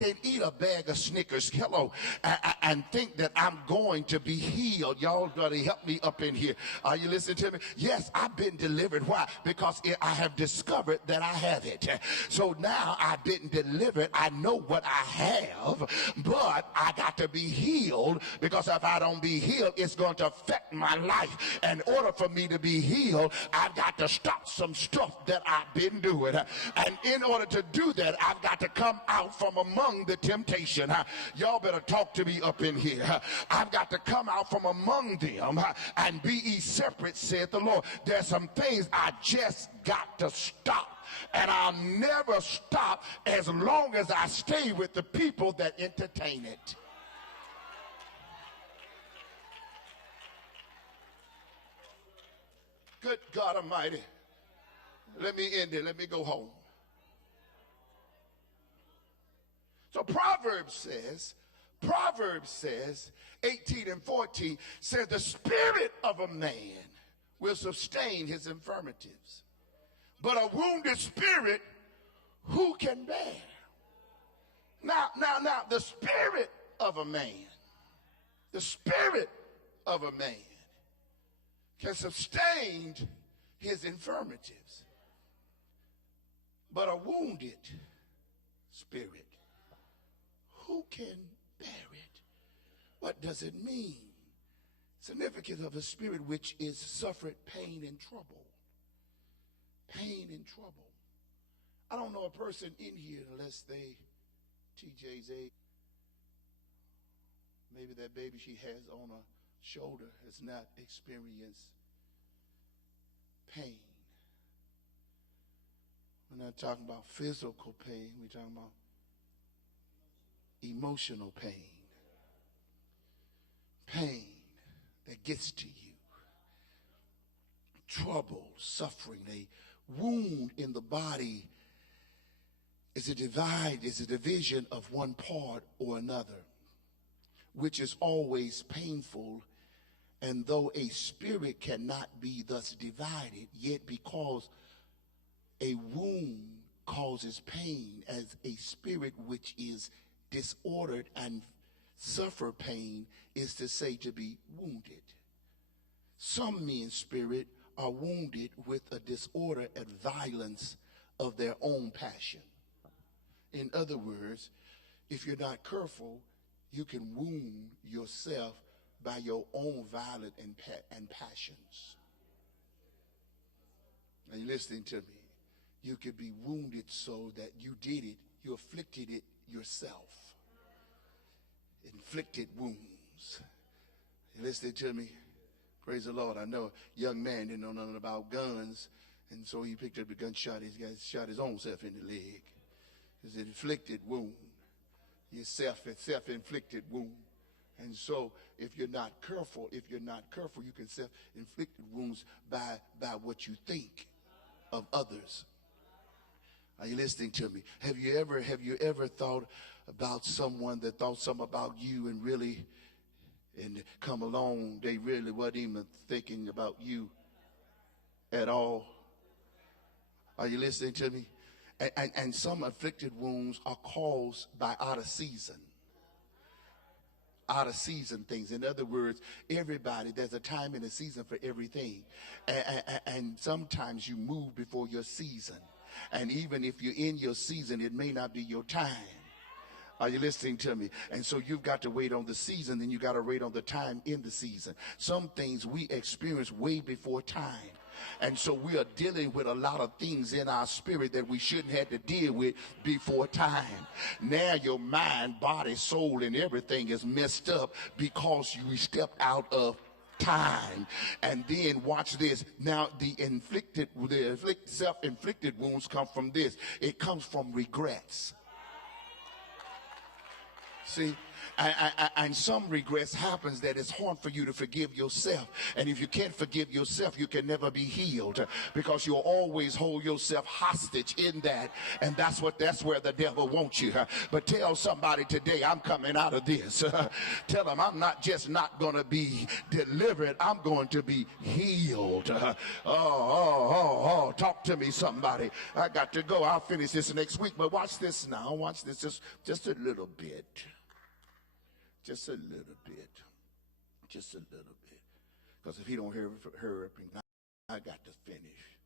Can't eat a bag of Snickers, hello, and think that I'm going to be healed. Y'all gotta help me up in here. Are you listening to me? Yes, I've been delivered. Why? Because I have discovered that I have it. So now I've been delivered. I know what I have, but I got to be healed, because if I don't be healed, it's going to affect my life. In order for me to be healed, I've got to stop some stuff that I've been doing. And in order to do that, I've got to come out from among the temptation. Y'all better talk to me up in here. I've got to come out from among them and be ye separate, said the Lord. There's some things I just got to stop, and I'll never stop as long as I stay with the people that entertain it. Good God Almighty. Let me end it. Let me go home. So Proverbs says, 18 and 14 says, the spirit of a man will sustain his infirmities, but a wounded spirit who can bear? Now, the spirit of a man can sustain his infirmities, but a wounded spirit, who can bear it? What does it mean? Significance of a spirit which is suffered pain and trouble. Pain and trouble. I don't know a person in here unless they, TJ's age, maybe that baby she has on her shoulder has not experienced pain. We're not talking about physical pain. We're talking about emotional pain. Pain that gets to you. Trouble, suffering, a wound in the body is a division of one part or another, which is always painful. And though a spirit cannot be thus divided, yet because a wound causes pain, as a spirit which is disordered and suffer pain is to say to be wounded. Some men's spirit are wounded with a disorder and violence of their own passion. In other words, if you're not careful, you can wound yourself by your own violence and passions. Are you listening to me? You could be wounded so that you did it, you afflicted it yourself. Inflicted wounds. You listening to me? Praise the Lord. I know a young man didn't know nothing about guns, and so he picked up the gun, shot his own self in the leg. It's an inflicted wound. Your self-inflicted wound. And so if you're not careful, you can self-inflict wounds by what you think of others. Are you listening to me? Have you ever thought about someone that thought something about you and come along, they really wasn't even thinking about you at all? Are you listening to me? And some afflicted wounds are caused by out of season things. In other words, everybody, there's a time and a season for everything. And sometimes you move before your season. And even if you're in your season, it may not be your time. Are you listening to me? And so you've got to wait on the season, then you got to wait on the time in the season. Some things we experience way before time. And so we are dealing with a lot of things in our spirit that we shouldn't have to deal with before time. Now your mind, body, soul, and everything is messed up because you stepped out of time. And then watch this. Now the self-inflicted wounds come from this. It comes from regrets. See, And some regrets happens that it's hard for you to forgive yourself. And if you can't forgive yourself, you can never be healed, because you'll always hold yourself hostage in that. And that's where the devil wants you. But tell somebody today, I'm coming out of this. Tell them I'm not just not going to be delivered, I'm going to be healed. Talk to me, somebody. I got to go. I'll finish this next week. But watch this now. Watch this just a little bit. Just a little bit. Just a little bit. Because if he don't hurry up, I got to finish.